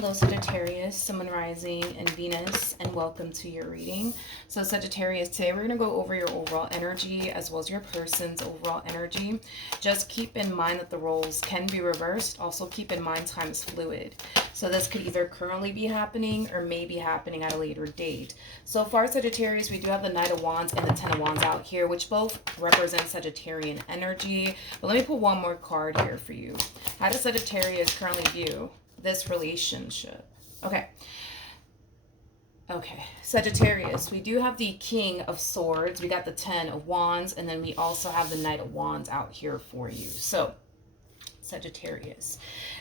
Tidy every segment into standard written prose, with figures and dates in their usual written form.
Hello Sagittarius, Sun, Rising, and Venus, and welcome to your reading. So Sagittarius, today we're going to go over your overall energy as well as your person's overall energy. Just keep in mind that the roles can be reversed. Also keep in mind time is fluid. So this could either currently be happening or may be happening at a later date. So far Sagittarius, we do have the Knight of Wands and the Ten of Wands out here, which both represent Sagittarian energy. But let me put one more card here for you. How does Sagittarius currently view this relationship? Okay, Sagittarius, we do have the King of Swords, we got the Ten of Wands, and then we also have the Knight of Wands out here for you. So Sagittarius,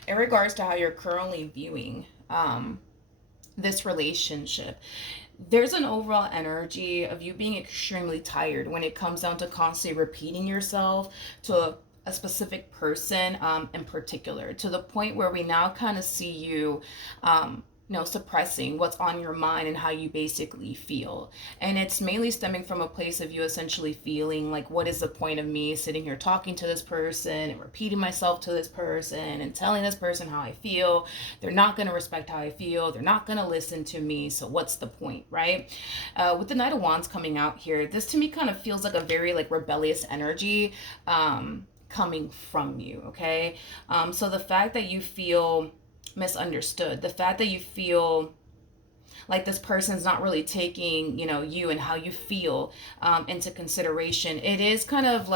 in regards to how you're currently viewing this relationship, there's an overall energy of you being extremely tired when it comes down to constantly repeating yourself to a specific person in particular, to the point where we now kind of see you suppressing what's on your mind and how you basically feel. And it's mainly stemming from a place of you essentially feeling like, what is the point of me sitting here talking to this person and repeating myself to this person and telling this person how I feel? They're not going to respect how I feel. They're not going to listen to me. So what's the point, right? With the Knight of Wands coming out here, this to me kind of feels like a very rebellious energy coming from you, okay? So the fact that you feel misunderstood, the fact that you feel like this person's not really taking, you and how you feel into consideration, it is kind of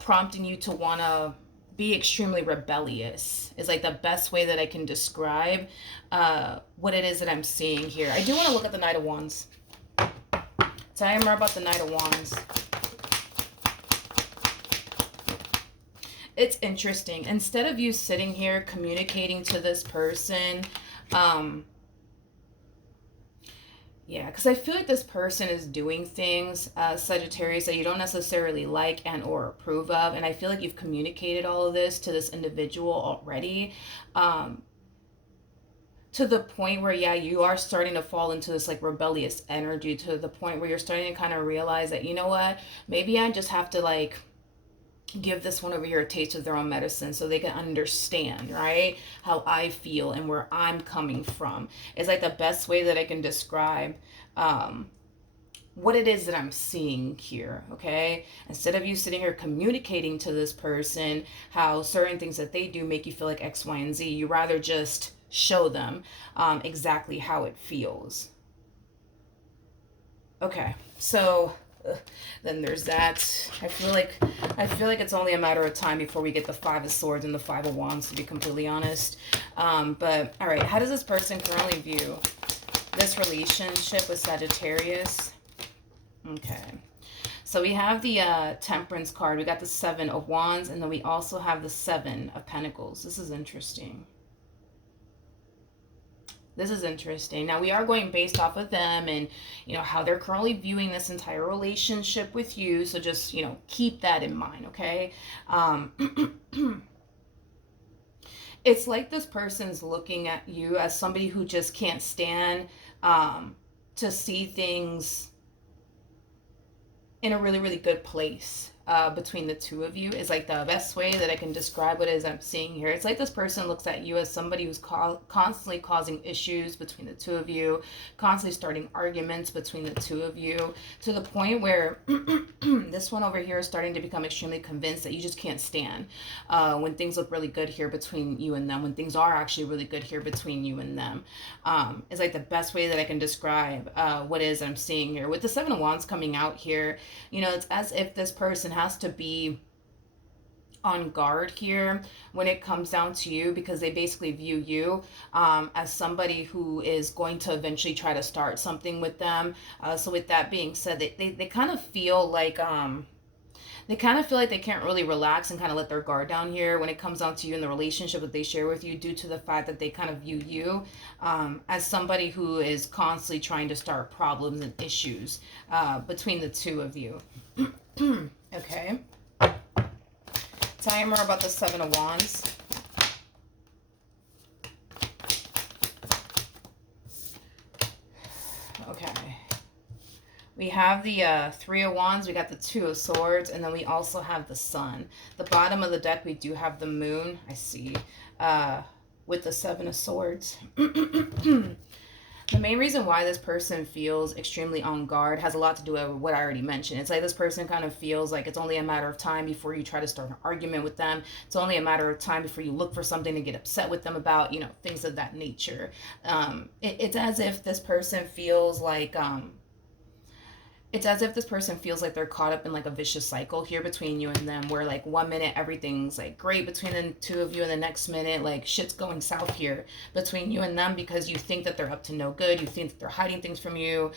prompting you to want to be extremely rebellious is the best way that I can describe what it is that I'm seeing here. I do want to look at the Knight of Wands. Tell you more about the Knight of Wands. It's interesting. Instead of you sitting here communicating to this person, because I feel like this person is doing things, Sagittarius, that you don't necessarily like and or approve of. And I feel like you've communicated all of this to this individual already. To the point where, you are starting to fall into this rebellious energy, to the point where you're starting to kind of realize that, you know what, maybe I just have to give this one over here a taste of their own medicine so they can understand, right, how I feel and where I'm coming from. It's the best way that I can describe what it is that I'm seeing here, okay? Instead of you sitting here communicating to this person how certain things that they do make you feel like X, Y, and Z, you rather just show them exactly how it feels. Okay, so then there's that. I feel like it's only a matter of time before we get the Five of Swords and the Five of Wands, to be completely honest. But all right, how does this person currently view this relationship with Sagittarius? Okay, so we have the Temperance card. We got the Seven of Wands, and then we also have the Seven of Pentacles. This is interesting. This is interesting. Now, we are going based off of them and, how they're currently viewing this entire relationship with you. So just, keep that in mind, okay? It's like this person's looking at you as somebody who just can't stand to see things in a really, really good place. Between the two of you is the best way that I can describe what it is I'm seeing here. It's like this person looks at you as somebody who's constantly causing issues between the two of you, constantly starting arguments between the two of you, to the point where this one over here is starting to become extremely convinced that you just can't stand when things look really good here between you and them, when things are actually really good here between you and them. It's the best way that I can describe what it is I'm seeing here. With the Seven of Wands coming out here, it's as if this person has to be on guard here when it comes down to you, because they basically view you as somebody who is going to eventually try to start something with them. So with that being said, they kind of feel like they can't really relax and kind of let their guard down here when it comes down to you and the relationship that they share with you, due to the fact that they kind of view you as somebody who is constantly trying to start problems and issues between the two of you. Okay. Tell me more about the Seven of Wands. Okay. We have the Three of Wands, we got the Two of Swords, and then we also have the Sun. The bottom of the deck, we do have the Moon. I see. with the Seven of Swords. The main reason why this person feels extremely on guard has a lot to do with what I already mentioned. It's like this person kind of feels like it's only a matter of time before you try to start an argument with them. It's only a matter of time before you look for something to get upset with them about, things of that nature. It's as if this person feels like they're caught up in like a vicious cycle here between you and them, where like one minute everything's like great between the two of you, and the next minute like shit's going south here between you and them, because you think that they're up to no good, you think that they're hiding things from you.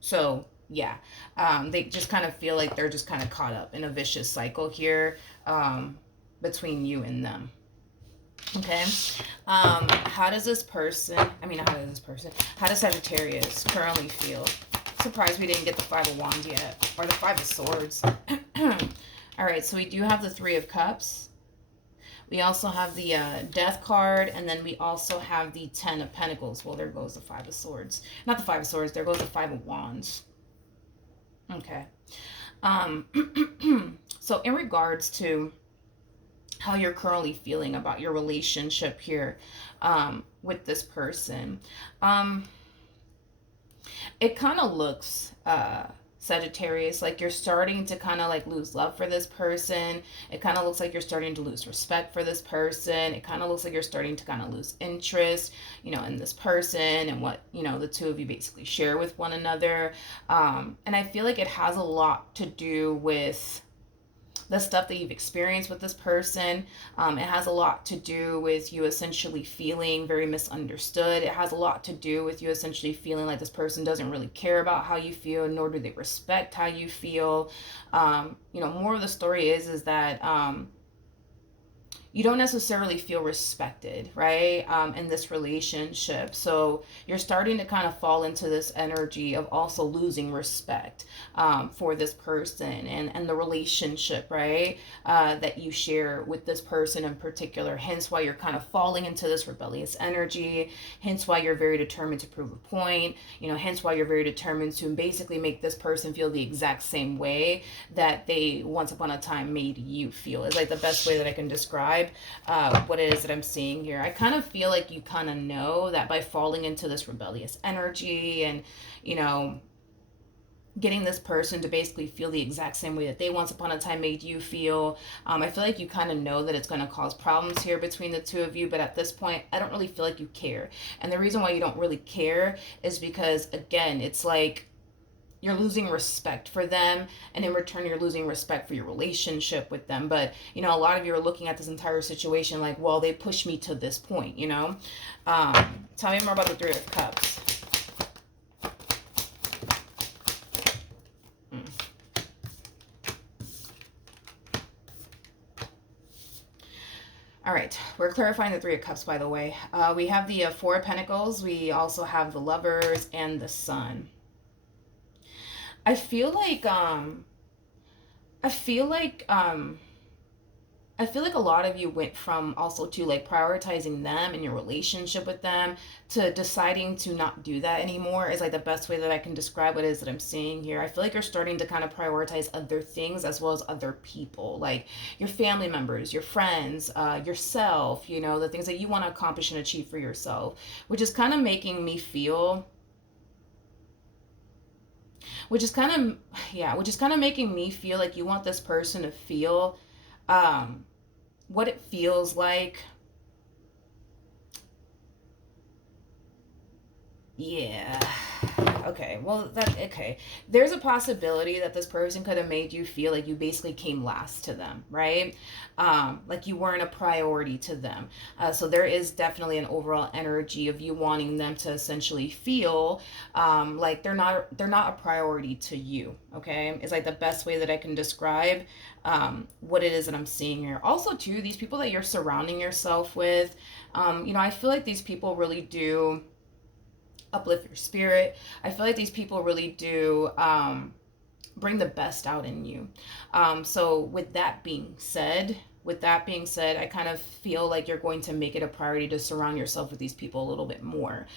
So yeah, they just kind of feel like they're just kind of caught up in a vicious cycle here, between you and them. Okay. How does Sagittarius currently feel? Surprised we didn't get the Five of Wands yet, or the Five of Swords. All right, so we do have the Three of Cups. We also have the Death card, and then we also have the Ten of Pentacles. Well, there goes the Five of Swords. Not the Five of Swords, there goes the Five of Wands. Okay. So in regards to how you're currently feeling about your relationship here, with this person, it kind of looks, Sagittarius, like you're starting to kind of like lose love for this person. It kind of looks like you're starting to lose respect for this person. It kind of looks like you're starting to kind of lose interest, in this person and what, the two of you basically share with one another. And I feel like it has a lot to do with the stuff that you've experienced with this person. It has a lot to do with you essentially feeling very misunderstood. It has a lot to do with you essentially feeling like this person doesn't really care about how you feel, nor do they respect how you feel. More of the story is that you don't necessarily feel respected, right, in this relationship. So you're starting to kind of fall into this energy of also losing respect, for this person and the relationship, right, that you share with this person in particular. Hence why you're kind of falling into this rebellious energy. Hence why you're very determined to prove a point. Hence why you're very determined to basically make this person feel the exact same way that they once upon a time made you feel. Is like the best way that I can describe what it is that I'm seeing here. I kind of feel like you kind of know that by falling into this rebellious energy and, getting this person to basically feel the exact same way that they once upon a time made you feel. I feel like you kind of know that it's going to cause problems here between the two of you, but at this point, I don't really feel like you care. And the reason why you don't really care is because, again, it's like you're losing respect for them, and in return you're losing respect for your relationship with them. But a lot of you are looking at this entire situation like, well, they pushed me to this point. Tell me more about the Three of Cups. All right, we're clarifying the Three of Cups, by the way. We have the Four of Pentacles. We also have the Lovers and the Sun. I feel like a lot of you went from also to like prioritizing them and your relationship with them to deciding to not do that anymore, is like the best way that I can describe what it is that I'm seeing here. I feel like you're starting to kind of prioritize other things as well as other people, like your family members, your friends, yourself, the things that you want to accomplish and achieve for yourself, which is kind of making me feel which is kind of making me feel like you want this person to feel what it feels like. Yeah. Okay. There's a possibility that this person could have made you feel like you basically came last to them, right? Like you weren't a priority to them. So there is definitely an overall energy of you wanting them to essentially feel like they're not a priority to you. Okay, it's like the best way that I can describe what it is that I'm seeing here. Also, too, these people that you're surrounding yourself with, I feel like these people really do uplift your spirit. I feel like these people really do bring the best out in you. So with that being said, I kind of feel like you're going to make it a priority to surround yourself with these people a little bit more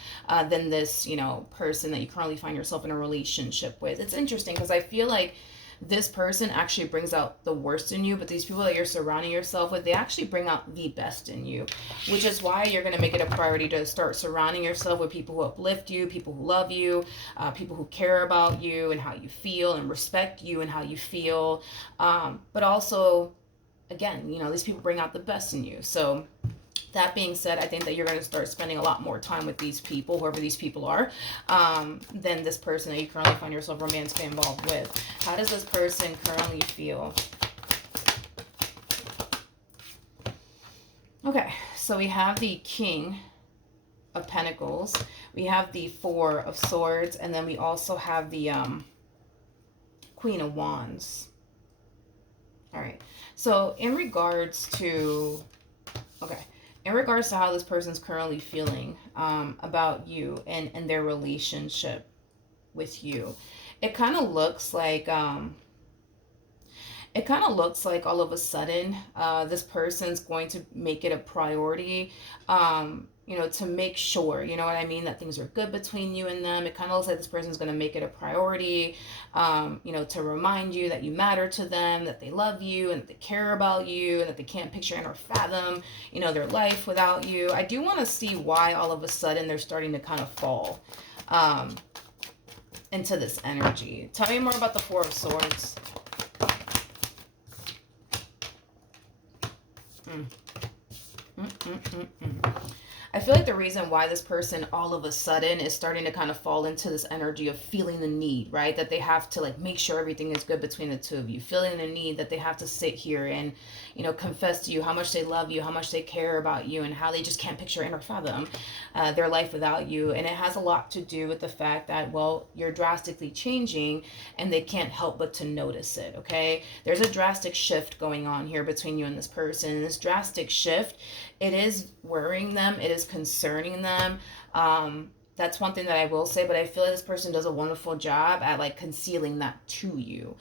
than this, person that you currently find yourself in a relationship with. It's interesting because I feel like this person actually brings out the worst in you, but these people that you're surrounding yourself with, they actually bring out the best in you, which is why you're going to make it a priority to start surrounding yourself with people who uplift you, people who love you, people who care about you and how you feel and respect you and how you feel. But also, again, these people bring out the best in you. So that being said, I think that you're going to start spending a lot more time with these people, whoever these people are, than this person that you currently find yourself romantically involved with. How does this person currently feel? Okay, so we have the King of Pentacles, we have the Four of Swords, and then we also have the Queen of Wands. All right, so in regards to how this person's currently feeling about you and their relationship with you, it kind of looks like all of a sudden this person's going to make it a priority, to make sure, you know what I mean, that things are good between you and them. It kind of looks like this person's going to make it a priority, to remind you that you matter to them, that they love you and that they care about you, and that they can't picture and or fathom, their life without you. I do want to see why all of a sudden they're starting to kind of fall into this energy. Tell me more about the Four of Swords. I feel like the reason why this person all of a sudden is starting to kind of fall into this energy of feeling the need, right? That they have to like make sure everything is good between the two of you. Feeling the need that they have to sit here and, confess to you how much they love you, how much they care about you, and how they just can't picture and or fathom their life without you. And it has a lot to do with the fact that, well, you're drastically changing and they can't help but to notice it, okay? There's a drastic shift going on here between you and this person. And this drastic shift, it is worrying them. It is concerning them. That's one thing that I will say, but I feel like this person does a wonderful job at like concealing that to you.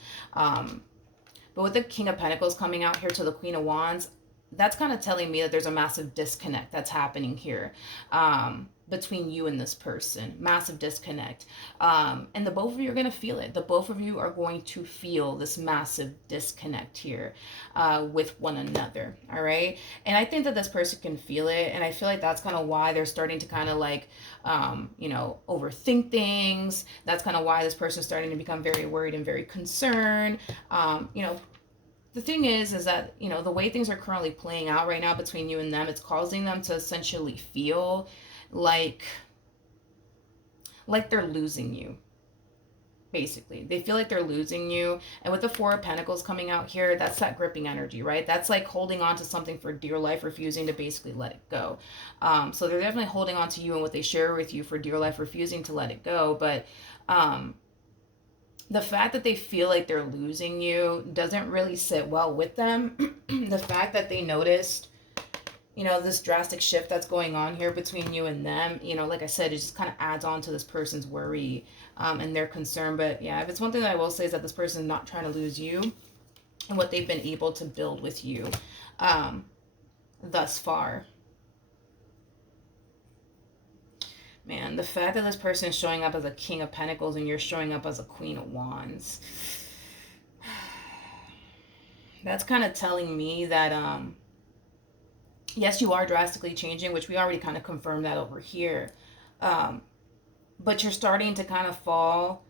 But with the King of Pentacles coming out here to the Queen of Wands, that's kind of telling me that there's a massive disconnect that's happening here between you and this person. Massive disconnect. And the both of you are going to feel it. The both of you are going to feel this massive disconnect here with one another. All right. And I think that this person can feel it. And I feel like that's kind of why they're starting to kind of like, overthink things. That's kind of why this person is starting to become very worried and very concerned. The thing is that, the way things are currently playing out right now between you and them, it's causing them to essentially feel like they're losing you. Basically, they feel like they're losing you. And with the Four of Pentacles coming out here, that's that gripping energy, right? That's like holding on to something for dear life, refusing to basically let it go. So they're definitely holding on to you and what they share with you for dear life, refusing to let it go. But the fact that they feel like they're losing you doesn't really sit well with them. The fact that they noticed, this drastic shift that's going on here between you and them, like I said, it just kind of adds on to this person's worry and their concern. But yeah, if it's one thing that I will say is that this person is not trying to lose you and what they've been able to build with you thus far. Man, the fact that this person is showing up as a King of Pentacles and you're showing up as a Queen of Wands, that's kind of telling me that, yes, you are drastically changing, which we already kind of confirmed that over here. But you're starting to kind of fall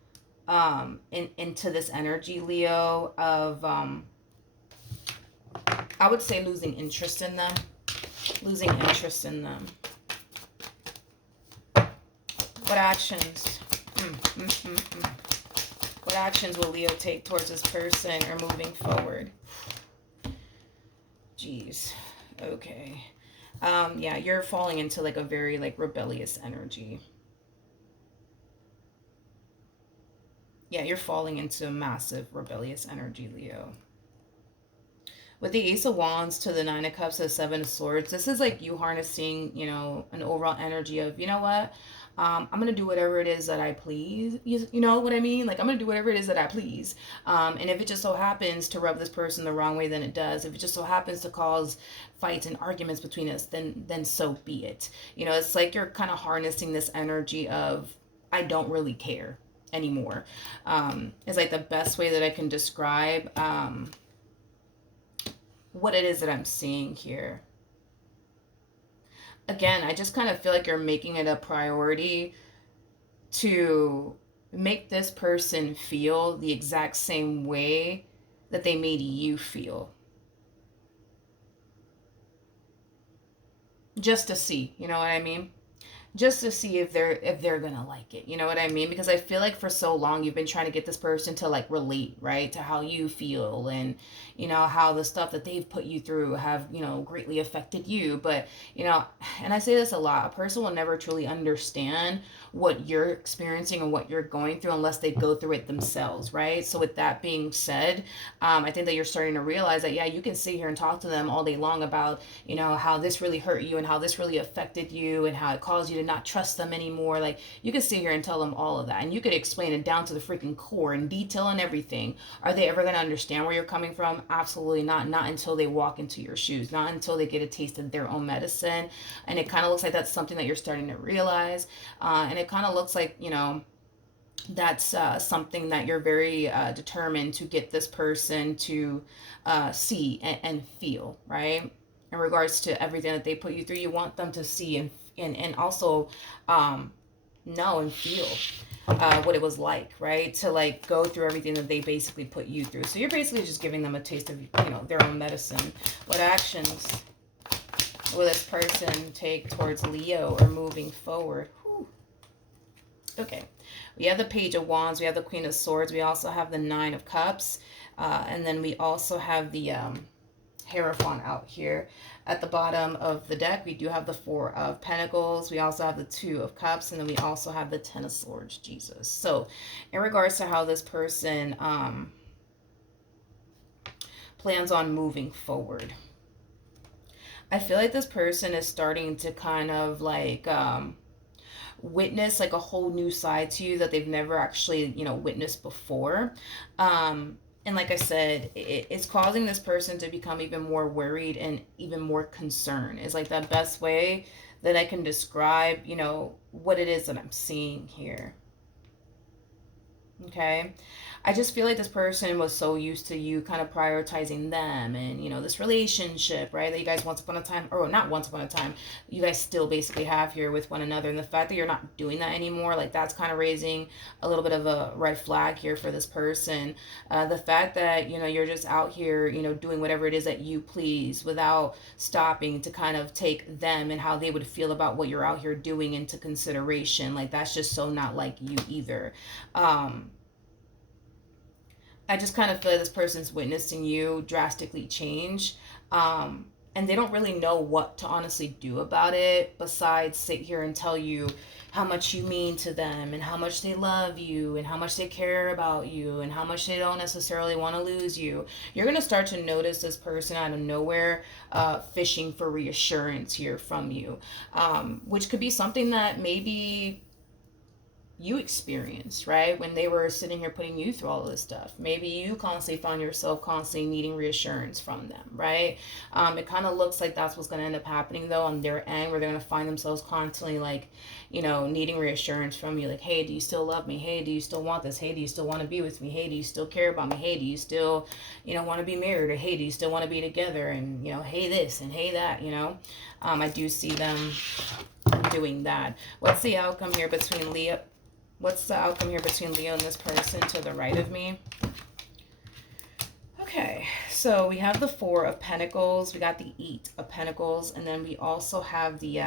into this energy, Leo, of, I would say losing interest in them. Losing interest in them. What actions? What actions will Leo take towards this person or moving forward? Jeez. Okay. Yeah, you're falling into like a very like rebellious energy. Yeah, you're falling into a massive rebellious energy, Leo. With the Ace of Wands to the Nine of Cups to the Seven of Swords, this is like you harnessing, an overall energy of, you know what? I'm going to do whatever it is that I please. You know what I mean? Like, I'm going to do whatever it is that I please. And if it just so happens to rub this person the wrong way, then it does. If it just so happens to cause fights and arguments between us, then so be it. It's like you're kind of harnessing this energy of, I don't really care. anymore. Is like the best way that I can describe what it is that I'm seeing here. Again, I just kind of feel like you're making it a priority to make this person feel the exact same way that they made you feel. Just to see, you know what I mean? Just to see if they're gonna like it, you know what I mean? Because I feel like for so long you've been trying to get this person to like relate, right, to how you feel, and how the stuff that they've put you through have greatly affected you. But and I say this a lot, a person will never truly understand what you're experiencing and what you're going through unless they go through it themselves, right? So with that being said, I think that you're starting to realize that, yeah, you can sit here and talk to them all day long about how this really hurt you and how this really affected you and how it caused you to not trust them anymore. Like, you could sit here and tell them all of that, and you could explain it down to the freaking core and detail and everything. Are they ever going to understand where you're coming from? Absolutely not. Not until they walk into your shoes, not until they get a taste of their own medicine. And it kind of looks like that's something that you're starting to realize. And it kind of looks like that's something that you're very determined to get this person to see and feel, right? In regards to everything that they put you through, you want them to see and also know and feel what it was like, right? To like go through everything that they basically put you through. So you're basically just giving them a taste of their own medicine. What actions will this person take towards Leo or moving forward? Whew. Okay, we have the Page of Wands, we have the Queen of Swords, we also have the Nine of Cups, and then we also have the Hierophant out here. At the bottom of the deck, we do have the Four of Pentacles, we also have the Two of Cups, and then we also have the Ten of Swords, Jesus. So in regards to how this person plans on moving forward, I feel like this person is starting to kind of like witness like a whole new side to you that they've never actually witnessed before. And like I said, it's causing this person to become even more worried and even more concerned. Is like the best way that I can describe what it is that I'm seeing here. Okay, I just feel like this person was so used to you kind of prioritizing them and this relationship, right, that you guys once upon a time, or not once upon a time, you guys still basically have here with one another. And the fact that you're not doing that anymore, like, that's kind of raising a little bit of a red flag here for this person. The fact that you're just out here doing whatever it is that you please without stopping to kind of take them and how they would feel about what you're out here doing into consideration, like, that's just so not like you either. I just kind of feel like this person's witnessing you drastically change. And they don't really know what to honestly do about it besides sit here and tell you how much you mean to them and how much they love you and how much they care about you and how much they don't necessarily want to lose you. You're going to start to notice this person out of nowhere fishing for reassurance here from you, which could be something that maybe you experienced, right? When they were sitting here putting you through all of this stuff. Maybe you constantly found yourself constantly needing reassurance from them, right? It kind of looks like that's what's going to end up happening, though, on their end, where they're going to find themselves constantly, like, needing reassurance from you. Like, hey, do you still love me? Hey, do you still want this? Hey, do you still want to be with me? Hey, do you still care about me? Hey, do you still, want to be married? Or hey, do you still want to be together? And, hey, this and hey, that, I do see them doing that. What's the outcome here between Leo? What's the outcome here between Leo and this person to the right of me? Okay, so we have the Four of Pentacles, we got the Eight of Pentacles, and then we also have the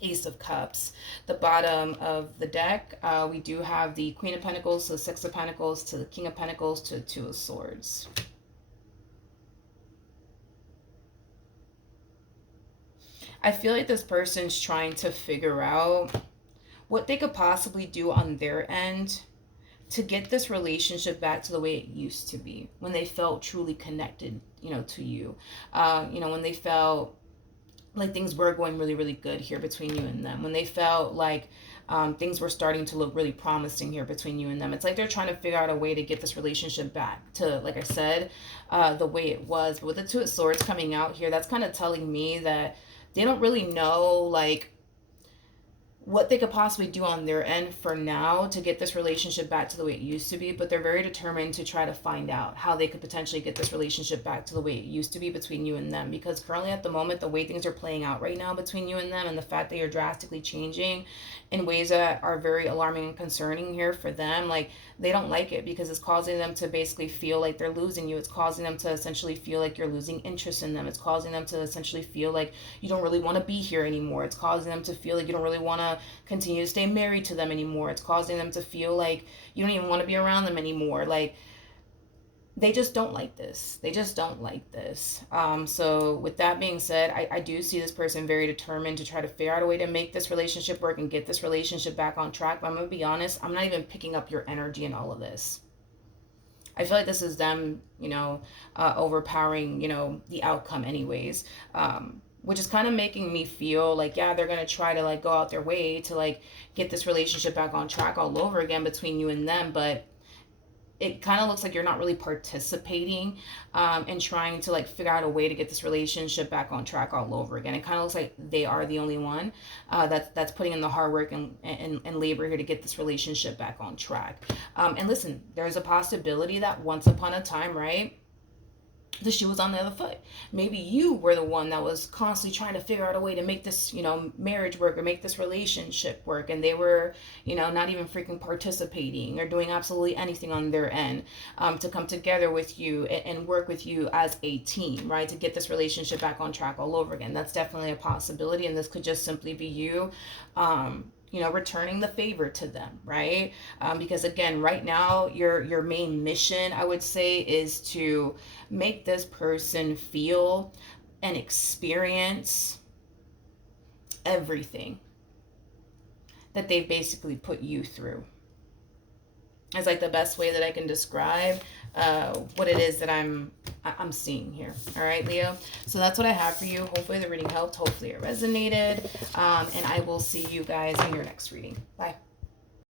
Ace of Cups. The bottom of the deck, we do have the Queen of Pentacles to the Six of Pentacles to the King of Pentacles to the Two of Swords. I feel like this person's trying to figure out what they could possibly do on their end to get this relationship back to the way it used to be, when they felt truly connected, to you. When they felt like things were going really, really good here between you and them. When they felt like things were starting to look really promising here between you and them. It's like they're trying to figure out a way to get this relationship back to, like I said, the way it was. But with the Two of Swords coming out here, that's kind of telling me that they don't really know, like, what they could possibly do on their end for now to get this relationship back to the way it used to be, but they're very determined to try to find out how they could potentially get this relationship back to the way it used to be between you and them. Because currently at the moment, the way things are playing out right now between you and them, and the fact that you're drastically changing in ways that are very alarming and concerning here for them, like, they don't like it, because it's causing them to basically feel like they're losing you. It's causing them to essentially feel like you're losing interest in them. It's causing them to essentially feel like you don't really want to be here anymore. It's causing them to feel like you don't really want to continue to stay married to them anymore. It's causing them to feel like you don't even want to be around them anymore. Like, they just don't like this. They just don't like this. So with that being said, I do see this person very determined to try to figure out a way to make this relationship work and get this relationship back on track. But I'm going to be honest, I'm not even picking up your energy in all of this. I feel like this is them, overpowering, the outcome anyways. Which is kind of making me feel like, yeah, they're going to try to like go out their way to like get this relationship back on track all over again between you and them. But it kind of looks like you're not really participating in trying to like figure out a way to get this relationship back on track all over again. It kind of looks like they are the only one that's putting in the hard work and labor here to get this relationship back on track. And listen, there's a possibility that once upon a time, right, the shoe was on the other foot. Maybe you were the one that was constantly trying to figure out a way to make this, marriage work or make this relationship work. And they were, not even freaking participating or doing absolutely anything on their end to come together with you and work with you as a team, right? To get this relationship back on track all over again. That's definitely a possibility. And this could just simply be you, returning the favor to them, right? Because again, right now, your main mission, I would say, is to make this person feel and experience everything that they've basically put you through. It's like the best way that I can describe what it is that I'm seeing here. All right, Leo. So that's what I have for you. Hopefully the reading helped. Hopefully it resonated. And I will see you guys in your next reading. Bye.